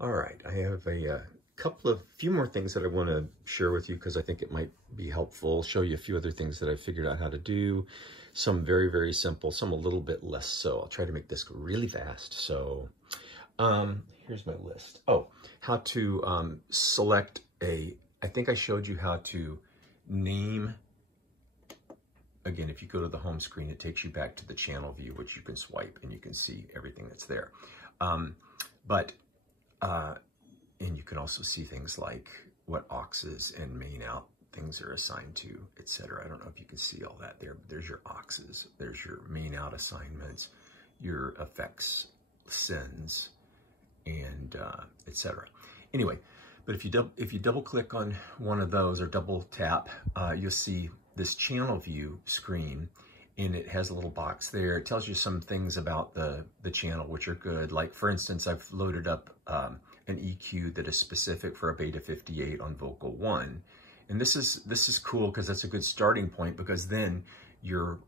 All right, I have a few more things that I want to share with you because I think it might be helpful. Show you a few other things that I figured out how to do. Some very, very simple, some a little bit less so. I'll try to make this really fast. So here's my list. Oh, how to select I think I showed you how to name. Again, if you go to the home screen, it takes you back to the channel view, which you can swipe and you can see everything that's there. And you can also see things like what auxes and main out things are assigned to, etc. I don't know if you can see all that there. There's your auxes, there's your main out assignments, your effects sends, and etc. Anyway, but if you double click on one of those or double tap, you'll see this channel view screen, and it has a little box there. It tells you some things about the channel, which are good. Like, for instance, I've loaded up an EQ that is specific for a beta 58 on vocal 1. And this is cool because that's a good starting point, because then your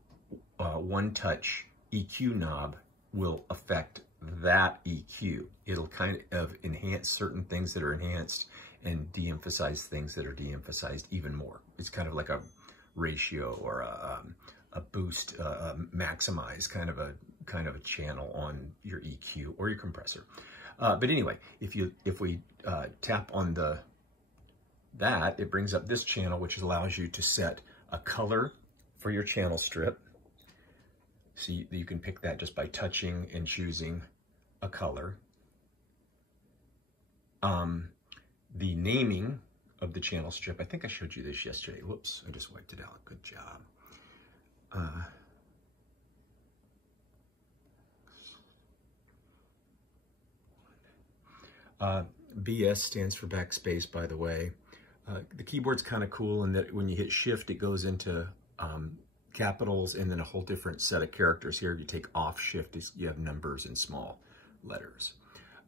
one-touch EQ knob will affect that EQ. It'll kind of enhance certain things that are enhanced and de-emphasize things that are de-emphasized even more. It's kind of like a ratio or a boost, maximize kind of a channel on your EQ or your compressor. But anyway, if we tap on that, it brings up this channel, which allows you to set a color for your channel strip. So you can pick that just by touching and choosing a color. The naming of the channel strip, I think I showed you this yesterday. Whoops, I just wiped it out. Good job. BS stands for backspace, by the way. The keyboard's kind of cool in that when you hit shift, it goes into capitals and then a whole different set of characters. Here, you take off shift, you have numbers and small letters.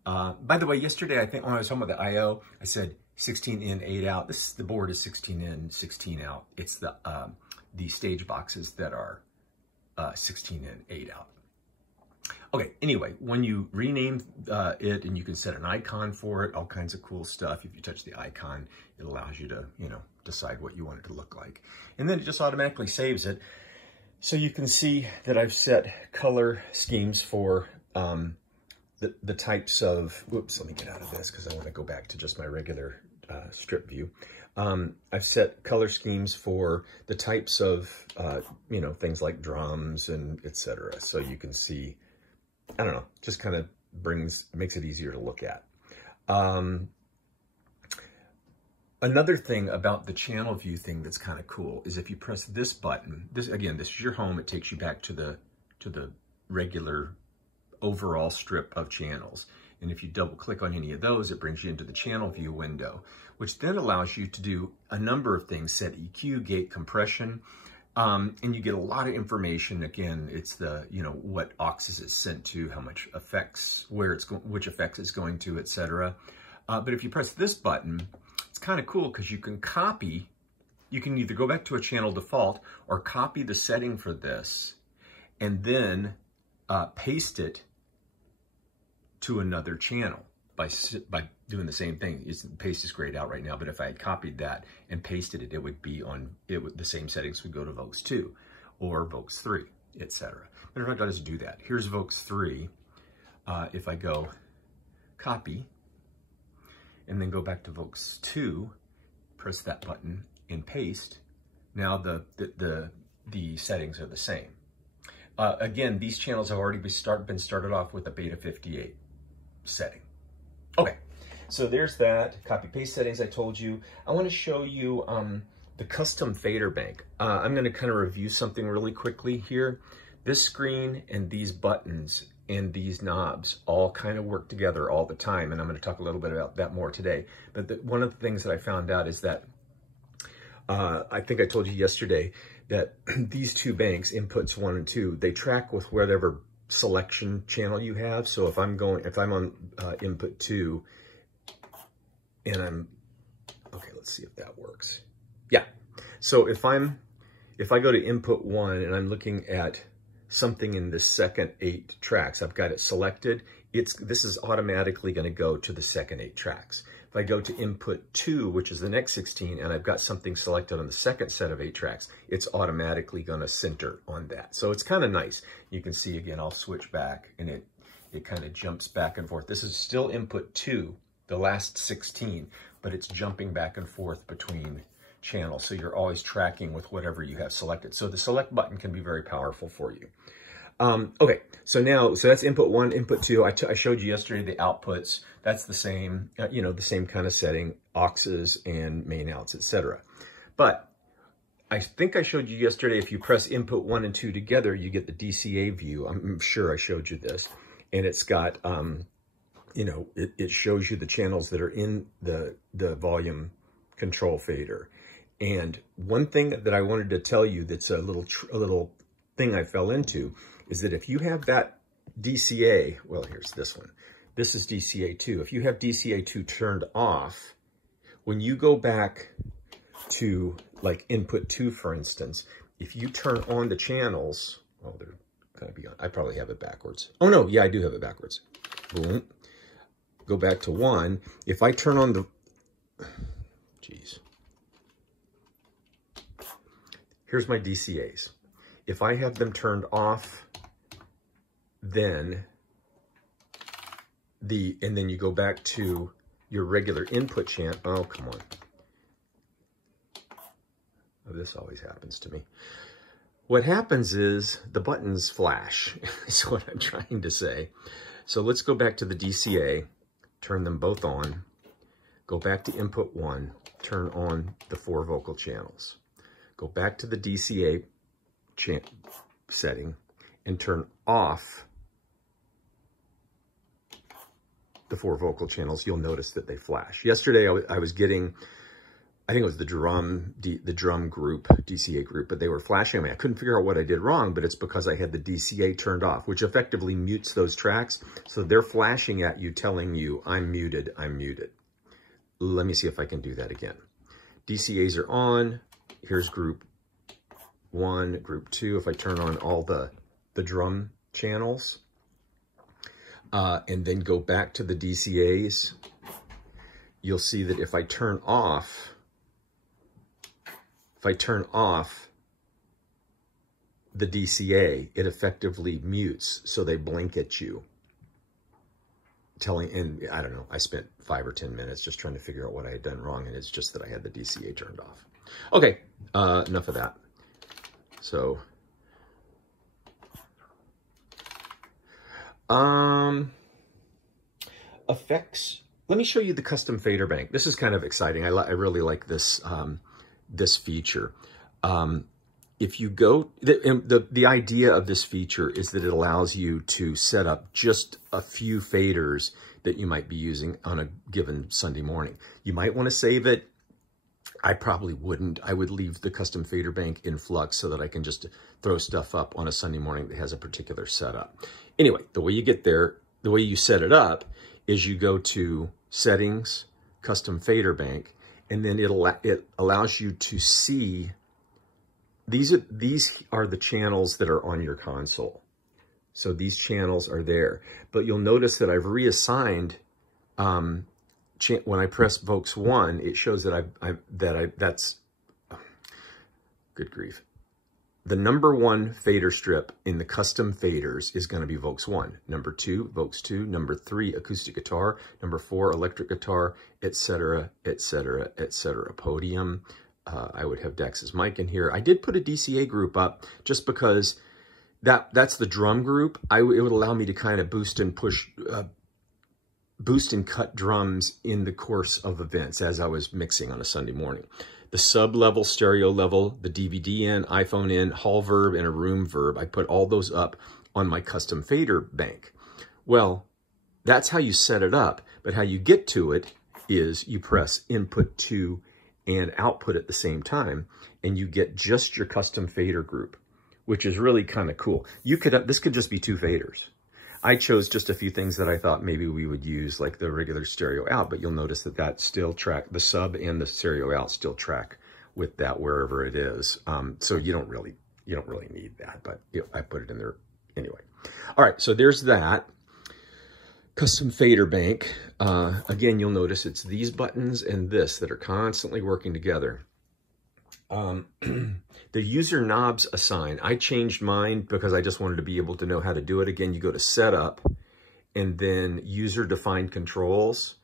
By the way, yesterday, I think when I was talking about the I/O, I said 16 in, 8 out. The board is 16 in, 16 out. It's the stage boxes that are 16 in, 8 out. Okay, anyway, when you rename it, and you can set an icon for it, all kinds of cool stuff. If you touch the icon, it allows you to, decide what you want it to look like. And then it just automatically saves it. So you can see that I've set color schemes for the types of, whoops, let me get out of this because I want to go back to just my regular strip view. I've set color schemes for the types of, things like drums and etc. So you can see, I don't know, just kind of makes it easier to look at. Another thing about the channel view thing that's kind of cool is if you press this button, this is your home, it takes you back to the regular overall strip of channels. And if you double click on any of those, it brings you into the channel view window, which then allows you to do a number of things, set EQ, gate, compression, and you get a lot of information. Again, it's the, what auxes it's sent to, how much effects, which effects it's going to, etc. But if you press this button, it's kind of cool because you can either go back to a channel default or copy the setting for this and then paste it to another channel by doing the same thing. The paste is grayed out right now, but if I had copied that and pasted it, it would be on the same settings would go to Vox 2 or Vox 3, etc. But I'm not going to do that. Here's Vox 3. If I go copy and then go back to Vox 2, press that button and paste, now the settings are the same. Again, these channels have already been started off with a beta 58 setting. Okay, so there's that. Copy paste settings I told you. I want to show you the custom fader bank. I'm going to kind of review something really quickly here. This screen and these buttons and these knobs all kind of work together all the time, and I'm going to talk a little bit about that more today. But one of the things that I found out is that I think I told you yesterday that these two banks, inputs 1 and 2, they track with whatever selection channel you have. So if I'm on input 2 and okay, let's see if that works. Yeah. So if I go to input 1 and I'm looking at something in the second 8 tracks, I've got it selected, this is automatically going to go to the second 8 tracks. If I go to input 2, which is the next 16, and I've got something selected on the second set of 8 tracks, it's automatically going to center on that. So it's kind of nice. You can see, again, I'll switch back, and it kind of jumps back and forth. This is still input 2, the last 16, but it's jumping back and forth between channels. So you're always tracking with whatever you have selected. So the select button can be very powerful for you. Okay, so that's input 1, input 2. I showed you yesterday the outputs. That's the same, the same kind of setting, auxes and main outs, etc. But I think I showed you yesterday, if you press input 1 and 2 together, you get the DCA view. I'm sure I showed you this. And it's got, it shows you the channels that are in the volume control fader. And one thing that I wanted to tell you that's a little thing I fell into is that if you have that DCA, well, here's this one. This is DCA2. If you have DCA2 turned off, when you go back to like input 2, for instance, if you turn on the channels, oh, they're going to be on. I probably have it backwards. Oh, no. Yeah, I do have it backwards. Boom. Go back to 1. If I turn on the... Geez. Here's my DCAs. If I have them turned off, then and then you go back to your regular input channel. Oh, come on. Oh, this always happens to me. What happens is the buttons flash, is what I'm trying to say. So let's go back to the DCA, turn them both on, go back to input 1, turn on the 4 vocal channels. Go back to the DCA setting and turn off the 4 vocal channels. You'll notice that they flash. Yesterday I was getting, I think it was the drum group, DCA group, but they were flashing at me. I couldn't figure out what I did wrong, but it's because I had the DCA turned off, which effectively mutes those tracks. So they're flashing at you, telling you, I'm muted, I'm muted. Let me see if I can do that again. DCAs are on. Here's group 1, group 2. If I turn on all the drum channels, and then go back to the DCAs, you'll see that if I turn off the DCA, it effectively mutes, so they blink at you. And I don't know, I spent 5 or 10 minutes just trying to figure out what I had done wrong, and it's just that I had the DCA turned off. Okay, enough of that. So, effects. Let me show you the custom fader bank. This is kind of exciting. I really like this this feature. If you go, the idea of this feature is that it allows you to set up just a few faders that you might be using on a given Sunday morning. You might want to save it. I probably wouldn't. I would leave the custom fader bank in flux so that I can just throw stuff up on a Sunday morning that has a particular setup. Anyway, the way you get there, the way you set it up is you go to Settings, Custom Fader Bank, and then it allows you to see, these are the channels that are on your console. So these channels are there. But you'll notice that I've reassigned, when I press Vox 1, it shows that that's, good grief. The number 1 fader strip in the custom faders is going to be Vox 1. Number 2, Vox 2. Number 3, acoustic guitar. Number 4, electric guitar, etc., etc., etc. Podium. I would have Dax's mic in here. I did put a DCA group up just because that's the drum group. It would allow me to kind of boost and push, boost and cut drums in the course of events as I was mixing on a Sunday morning. The sub-level, stereo level, the DVD in, iPhone in, hall verb, and a room verb. I put all those up on my custom fader bank. Well, that's how you set it up, but how you get to it is you press input 2 and output at the same time, and you get just your custom fader group, which is really kind of cool. This could just be 2 faders. I chose just a few things that I thought maybe we would use, like the regular stereo out, but you'll notice that still track, the sub and the stereo out still track with that wherever it is. So you don't really need that, but I put it in there anyway. All right, so there's that. custom fader bank. Again, you'll notice it's these buttons and this that are constantly working together. The user knobs assign. I changed mine because I just wanted to be able to know how to do it. Again, you go to setup and then user defined controls.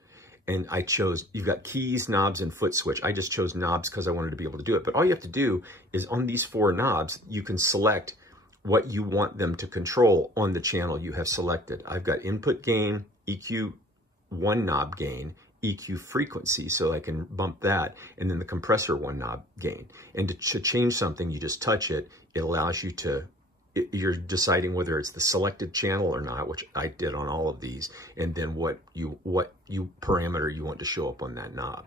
And I chose, you've got keys, knobs, and foot switch. I just chose knobs because I wanted to be able to do it. But all you have to do is on these 4 knobs, you can select what you want them to control on the channel you have selected. I've got input gain, EQ 1 knob gain, EQ frequency, so I can bump that, and then the compressor 1 knob gain. And to change something, you just touch it. It allows you to, you're deciding whether it's the selected channel or not, which I did on all of these, and then what you parameter you want to show up on that knob.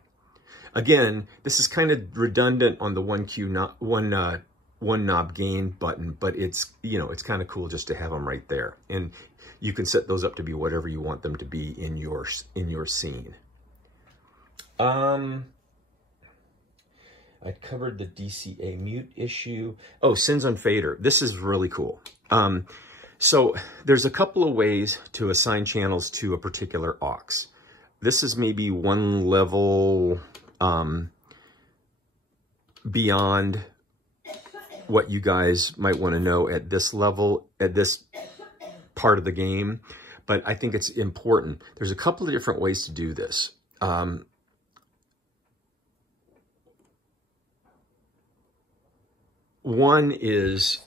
Again, this is kind of redundant on the one knob gain button, but it's, you know, it's kind of cool just to have them right there. And you can set those up to be whatever you want them to be in your scene. I covered the DCA mute issue. Oh, sends on fader. This is really cool. So there's a couple of ways to assign channels to a particular aux. This is maybe one level beyond what you guys might want to know at this level, at this part of the game, but I think it's important. There's a couple of different ways to do this. One is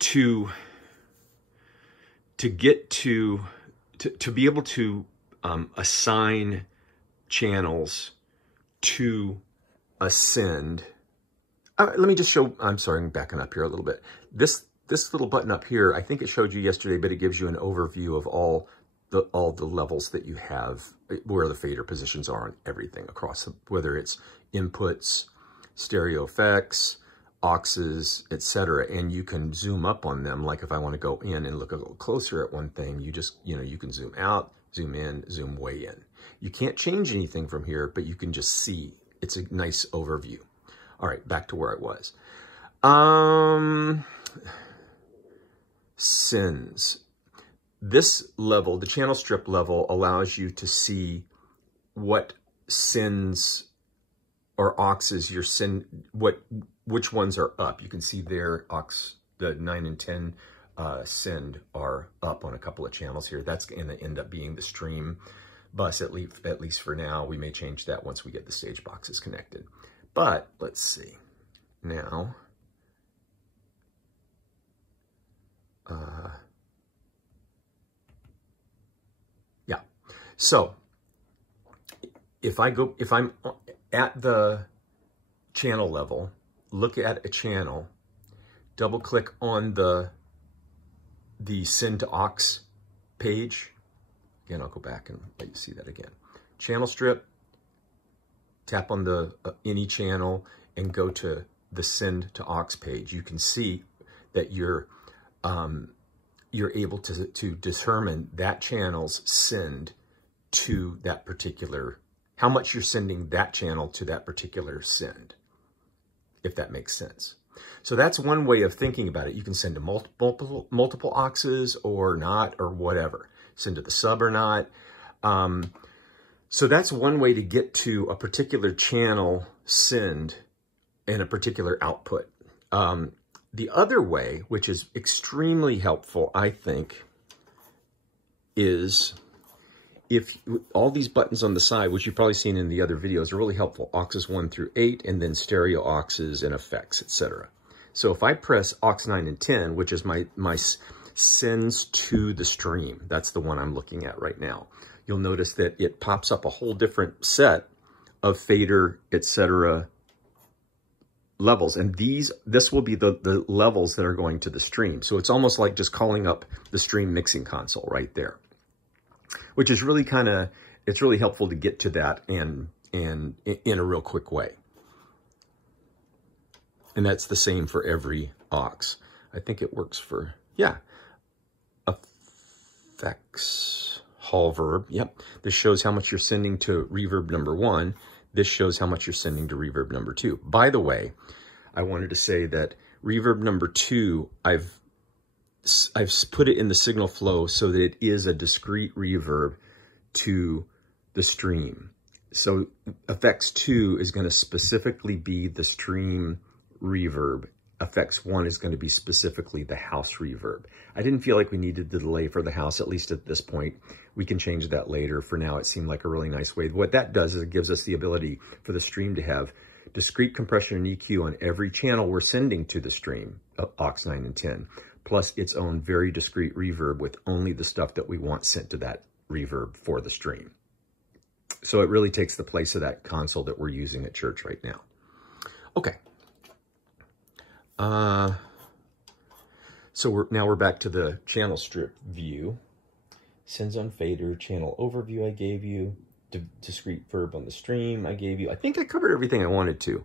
to be able to assign channels to a send. Let me just show, I'm sorry, I'm backing up here a little bit. This little button up here, I think it showed you yesterday, but it gives you an overview of all the levels that you have, where the fader positions are on everything across, whether it's inputs, stereo effects, auxes, etc. And you can zoom up on them. Like if I want to go in and look a little closer at one thing, you just, you know, you can zoom out, zoom in, zoom way in. You can't change anything from here, but you can just see. It's a nice overview. All right, back to where I was. Sends. This level, the channel strip level, allows you to see what sends or auxes your send, which ones are up. You can see there, aux, the 9 and 10 send are up on a couple of channels here. That's going to end up being the stream bus, at least for now. We may change that once we get the stage boxes connected. But let's see now. Yeah. So if I'm at the channel level, look at a channel, double click on the send to aux page. Again, I'll go back and let you see that again. Channel strip, tap on the any channel and go to the send to aux page. You can see that you're able to determine that channel's send to that particular, how much you're sending that channel to that particular send, if that makes sense. So that's one way of thinking about it. You can send to multiple auxes or not, or whatever. Send to the sub or not. So that's one way to get to a particular channel send and a particular output. The other way, which is extremely helpful, I think, is if all these buttons on the side, which you've probably seen in the other videos, are really helpful. Auxes 1 through 8, and then stereo auxes and effects, etc. So if I press aux 9 and 10, which is my sends to the stream, that's the one I'm looking at right now, you'll notice that it pops up a whole different set of fader, etc. levels. And this will be the levels that are going to the stream. So it's almost like just calling up the stream mixing console right there, which is really it's really helpful to get to that and in a real quick way. And that's the same for every aux. I think it works for, yeah. Effects, hall verb, yep. This shows how much you're sending to reverb number 1. This shows how much you're sending to reverb number 2. By the way, I wanted to say that reverb number 2, I've I've put it in the signal flow so that it is a discrete reverb to the stream. So effects 2 is going to specifically be the stream reverb. Effects 1 is going to be specifically the house reverb. I didn't feel like we needed the delay for the house, at least at this point. We can change that later. For now, it seemed like a really nice way. What that does is it gives us the ability for the stream to have discrete compression and EQ on every channel we're sending to the stream, aux 9 and 10, plus its own very discrete reverb with only the stuff that we want sent to that reverb for the stream. So it really takes the place of that console that we're using at church right now. Okay. So now we're back to the channel strip view. Sends on fader, channel overview I gave you, discrete verb on the stream I gave you. I think I covered everything I wanted to.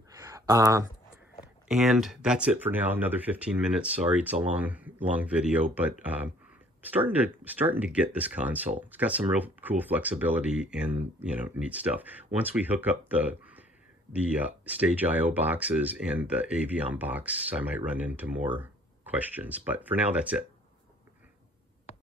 And that's it for now. Another 15 minutes. Sorry, it's a long video, but starting to get this console. It's got some real cool flexibility and, you know, neat stuff. Once we hook up the stage IO boxes and the Avion box, I might run into more questions. But for now, that's it.